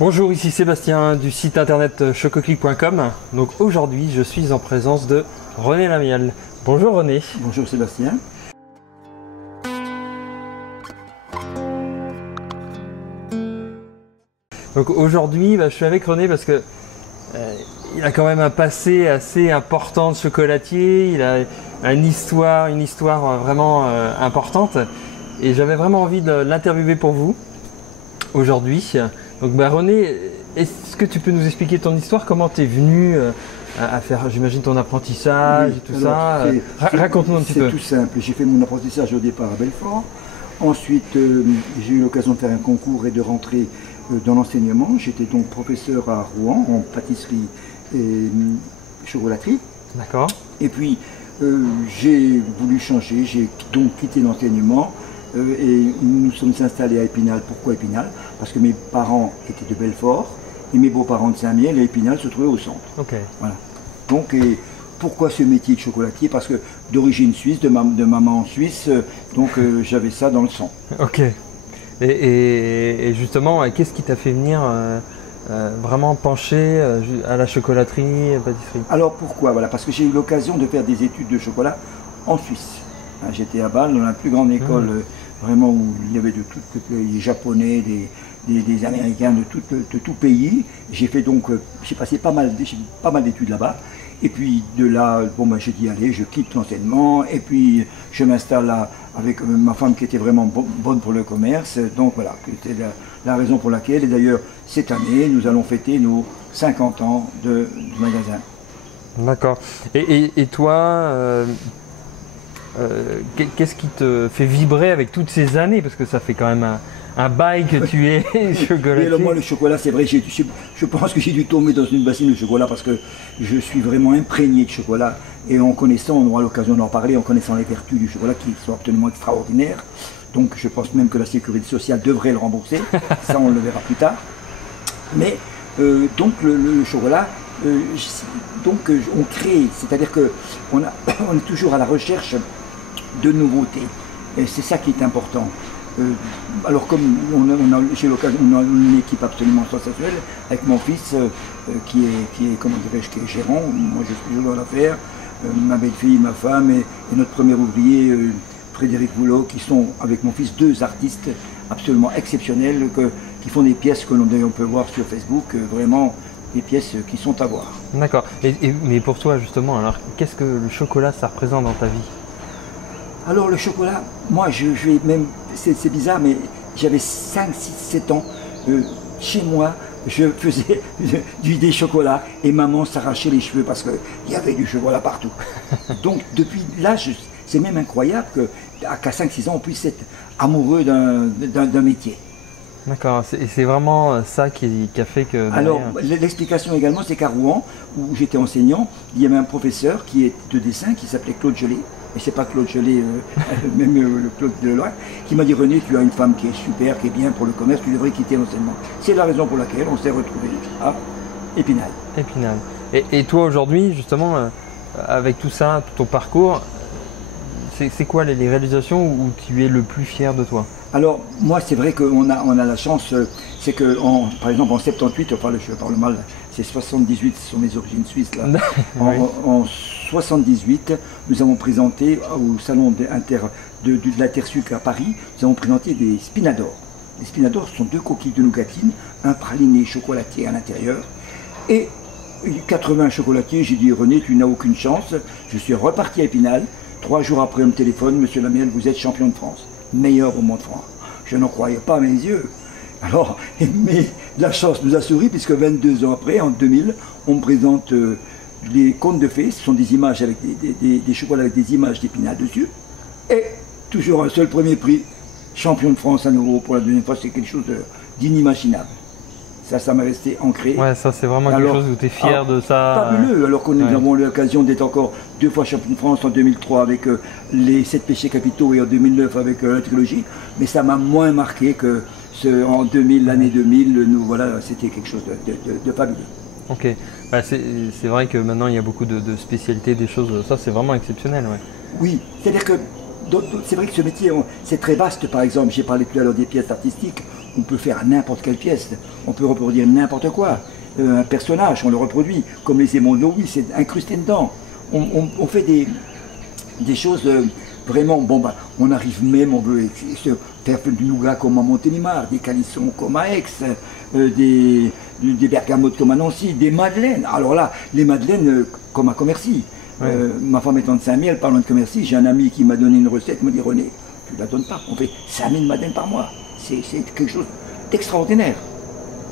Bonjour, ici Sébastien du site internet chococlick.com. Donc aujourd'hui, je suis en présence de René Lamiel. Bonjour René. Bonjour Sébastien. Donc aujourd'hui, je suis avec René parce que il a quand même un passé assez important de chocolatier. Il a une histoire vraiment importante. Et j'avais vraiment envie de l'interviewer pour vous aujourd'hui. Donc René, est-ce que tu peux nous expliquer ton histoire? Comment tu es venu à faire, j'imagine, ton apprentissage et tout ça? Raconte-nous un petit peu. C'est tout simple. J'ai fait mon apprentissage au départ à Belfort. Ensuite, j'ai eu l'occasion de faire un concours et de rentrer dans l'enseignement. J'étais donc professeur à Rouen en pâtisserie et chocolaterie. D'accord. Et puis, j'ai voulu changer. J'ai donc quitté l'enseignement. Et nous nous sommes installés à Épinal. Pourquoi Épinal? Parce que mes parents étaient de Belfort et mes beaux-parents de Saint-Miel, et Épinal se trouvait au centre. Ok. Voilà. Donc, pourquoi ce métier de chocolatier? Parce que d'origine suisse, de maman en Suisse, donc j'avais ça dans le sang. Ok. Et justement, qu'est-ce qui t'a fait venir vraiment pencher à la chocolaterie, pâtisserie? Alors pourquoi? Voilà, parce que j'ai eu l'occasion de faire des études de chocolat en Suisse. J'étais à Bâle, dans la plus grande école, vraiment où il y avait de tout les Japonais, des Américains de tout pays. J'ai fait donc, j'ai passé pas mal d'études là-bas. Et puis de là, j'ai dit allez, je quitte l'enseignement et puis je m'installe là avec ma femme qui était vraiment bonne pour le commerce. Donc voilà, c'était la raison pour laquelle, et d'ailleurs cette année, nous allons fêter nos 50 ans du magasin. D'accord. Et toi, qu'est-ce qui te fait vibrer avec toutes ces années? Parce que ça fait quand même un bail que tu es chocolatier. Alors moi, le chocolat, c'est vrai, je pense que j'ai dû tomber dans une bassine de chocolat parce que je suis vraiment imprégné de chocolat. Et en connaissant, on aura l'occasion d'en parler, en connaissant les vertus du chocolat qui sont absolument extraordinaires. Donc je pense même que la sécurité sociale devrait le rembourser. Ça, on le verra plus tard. Mais donc le chocolat, on crée, c'est-à-dire qu'on est toujours à la recherche de nouveautés. Et c'est ça qui est important. Alors comme j'ai l'occasion, on a une équipe absolument sensationnelle avec mon fils qui est comment dirais-je, qui est gérant. Moi je suis toujours dans l'affaire, ma belle-fille, ma femme et notre premier ouvrier Frédéric Boulot, qui sont avec mon fils deux artistes absolument exceptionnels qui font des pièces que l'on peut voir sur Facebook, vraiment des pièces qui sont à voir. D'accord. Mais pour toi justement, alors qu'est-ce que le chocolat ça représente dans ta vie? Alors le chocolat, moi je vais même, c'est bizarre, mais j'avais 5, 6, 7 ans, chez moi, je faisais des chocolats et maman s'arrachait les cheveux parce qu'il y avait du chocolat partout. Donc depuis là, c'est même incroyable qu'à 5, 6 ans, on puisse être amoureux d'un métier. D'accord, c'est vraiment ça qui a fait que... Alors l'explication également, c'est qu'à Rouen, où j'étais enseignant, il y avait un professeur qui est de dessin qui s'appelait Claude Gelé. Et c'est pas Claude Gelé, même le Claude Deloire, qui m'a dit René, tu as une femme qui est super, qui est bien pour le commerce, tu devrais quitter l'enseignement. C'est la raison pour laquelle on s'est retrouvés à Épinal. Épinal. Et toi aujourd'hui, justement, avec tout ça, tout ton parcours, c'est quoi les réalisations où tu es le plus fier de toi? Alors moi c'est vrai qu'on a la chance, c'est que par exemple en 78, enfin je parle mal, c'est 78, ce sont mes origines suisses là. Oui. En 78, nous avons présenté au salon de l'Intersuc à Paris, nous avons présenté des spinadors. Les spinadors sont deux coquilles de nougatine, un praliné chocolatier à l'intérieur et 80 chocolatiers. J'ai dit René, tu n'as aucune chance. Je suis reparti à Épinal. 3 jours après, on me téléphone, Monsieur Lamiel, vous êtes champion de France, meilleur au monde franc. Je n'en croyais pas à mes yeux. Alors, mais la chance nous a souri puisque 22 ans après, en 2000, on me présente les contes de fées. Ce sont des images avec des chocolats avec des images d'Épinal dessus. Et toujours un seul premier prix, champion de France à nouveau pour la deuxième fois. C'est quelque chose d'inimaginable. Ça m'est resté ancré. Ouais, ça c'est vraiment quelque chose où tu es fier de ça. Fabuleux, alors que nous avons eu l'occasion d'être encore 2 fois champion de France en 2003 avec les 7 péchés capitaux et en 2009 avec la trilogie. Mais ça m'a moins marqué que en 2000, l'année 2000, voilà, c'était quelque chose de fabuleux. Ok, c'est vrai que maintenant il y a beaucoup de spécialités, des choses, ça c'est vraiment exceptionnel. Ouais. Oui, c'est-à-dire que c'est vrai que ce métier, c'est très vaste. Par exemple, j'ai parlé tout à l'heure des pièces artistiques. on peut faire n'importe quelle pièce, on peut reproduire n'importe quoi. Un personnage, on le reproduit, comme les émondos, oui, c'est incrusté dedans. On fait des choses vraiment, bon, bah, on arrive même, on veut faire du nougat comme à Montélimar, des calissons comme à Aix, des bergamotes comme à Nancy, des madeleines. Alors là, les madeleines comme à Commercy. Ouais. Ma femme étant de Saint-Miel, parlant de Commercy, j'ai un ami qui m'a donné une recette, me dit René, tu ne la donnes pas, on fait 5000 madeleines par mois. C'est quelque chose d'extraordinaire.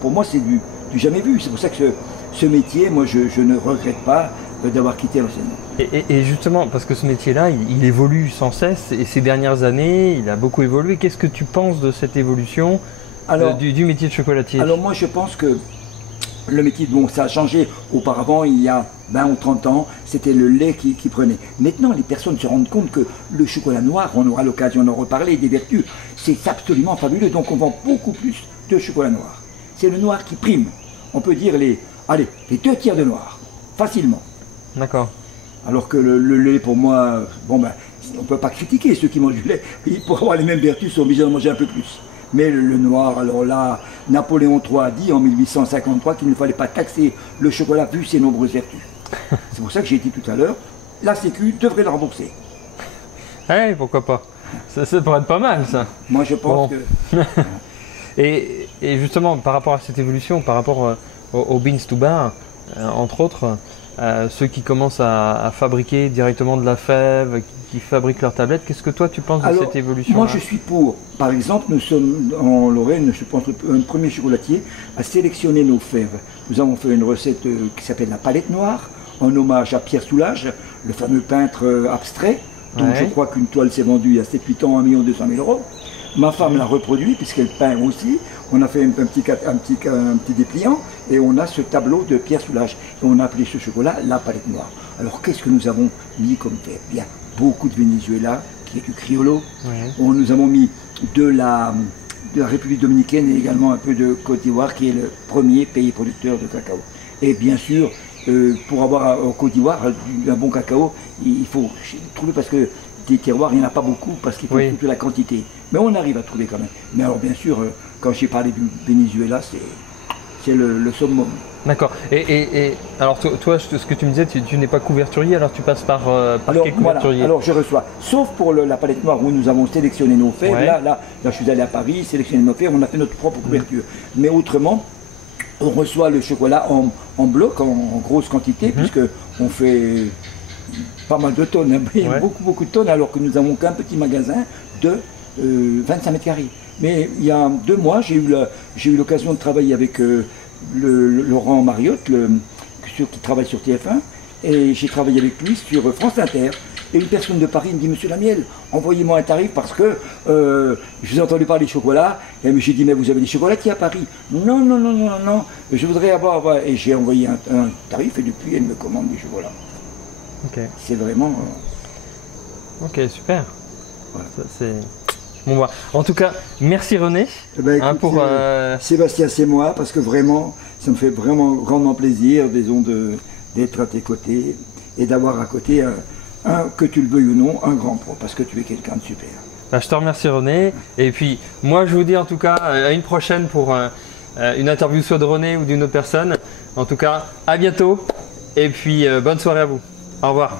Pour moi, c'est du jamais vu. C'est pour ça que ce métier, moi, je ne regrette pas d'avoir quitté l'enseignement. Et justement, parce que ce métier-là, il évolue sans cesse, et ces dernières années, il a beaucoup évolué. Qu'est-ce que tu penses de cette évolution du métier de chocolatier? Alors moi, je pense que le métier, bon, ça a changé. Auparavant, il y a 20 ou 30 ans, c'était le lait qui prenait. Maintenant, les personnes se rendent compte que le chocolat noir, on aura l'occasion d'en reparler, des vertus, c'est absolument fabuleux. Donc on vend beaucoup plus de chocolat noir. C'est le noir qui prime. On peut dire les 2/3 de noir, facilement. D'accord. Alors que le lait, pour moi, bon ben, on ne peut pas critiquer ceux qui mangent du lait. Pour avoir les mêmes vertus, ils sont obligés de manger un peu plus. Mais le noir, alors là, Napoléon III a dit en 1853 qu'il ne fallait pas taxer le chocolat vu ses nombreuses vertus. C'est pour ça que j'ai dit tout à l'heure, la Sécu devrait le rembourser. Oui, pourquoi pas. Ça pourrait être pas mal, ça. Moi, je pense que... et justement, par rapport à cette évolution, par rapport au Beans to Bar, entre autres, ceux qui commencent à fabriquer directement de la fève, qui fabriquent leurs tablettes, qu'est-ce que toi tu penses de cette évolution? Moi je suis pour. Par exemple, nous sommes en Lorraine, je pense, un premier chocolatier à sélectionner nos fèves. Nous avons fait une recette qui s'appelle la palette noire, en hommage à Pierre Soulages, le fameux peintre abstrait, dont je crois qu'une toile s'est vendue il y a 7-8 ans, 1 200 000 €. Ma femme l'a reproduit puisqu'elle peint aussi. On a fait un petit dépliant et on a ce tableau de Pierre Soulages. Et on a appelé ce chocolat la palette noire. Alors qu'est-ce que nous avons mis comme fève? Bien, beaucoup de Venezuela, qui est du Criollo. Nous avons mis de la République dominicaine et également un peu de Côte d'Ivoire, qui est le premier pays producteur de cacao. Et bien sûr, pour avoir en Côte d'Ivoire un bon cacao, il faut trouver, parce que des terroirs, il n'y en a pas beaucoup, parce qu'il faut toute la quantité. Mais on arrive à trouver quand même. Mais alors bien sûr, quand j'ai parlé du Venezuela, c'est le summum. D'accord. Et alors toi, ce que tu me disais, tu n'es pas couverturier, alors tu passes par quel couverturier? Alors je reçois, sauf pour la palette noire où nous avons sélectionné nos fèves. Là, je suis allé à Paris, sélectionné nos fèves, on a fait notre propre couverture. Mais autrement, on reçoit le chocolat en bloc, en grosse quantité, puisque on fait pas mal de tonnes, beaucoup de tonnes, alors que nous n'avons qu'un petit magasin de 25 mètres carrés. Mais il y a 2 mois, j'ai eu l'occasion de travailler avec Laurent Mariotte, qui travaille sur TF1, et j'ai travaillé avec lui sur France Inter. Et une personne de Paris me dit, Monsieur Lamiel, envoyez-moi un tarif parce que je vous ai entendu parler de chocolat. Et j'ai dit, mais vous avez des chocolatiers à Paris? Non, je voudrais avoir... Et j'ai envoyé un tarif et depuis, elle me commande du chocolat. C'est vraiment... Ok, super. Voilà. Bon, bah, en tout cas, merci René. Écoute, pour Sébastien, c'est moi, parce que vraiment, ça me fait vraiment grandement plaisir, disons, d'être à tes côtés et d'avoir à côté, que tu le veuilles ou non, un grand pro, parce que tu es quelqu'un de super. Bah, je te remercie René. Et puis, moi, je vous dis en tout cas à une prochaine pour une interview soit de René ou d'une autre personne. En tout cas, à bientôt. Et puis, bonne soirée à vous. Au revoir.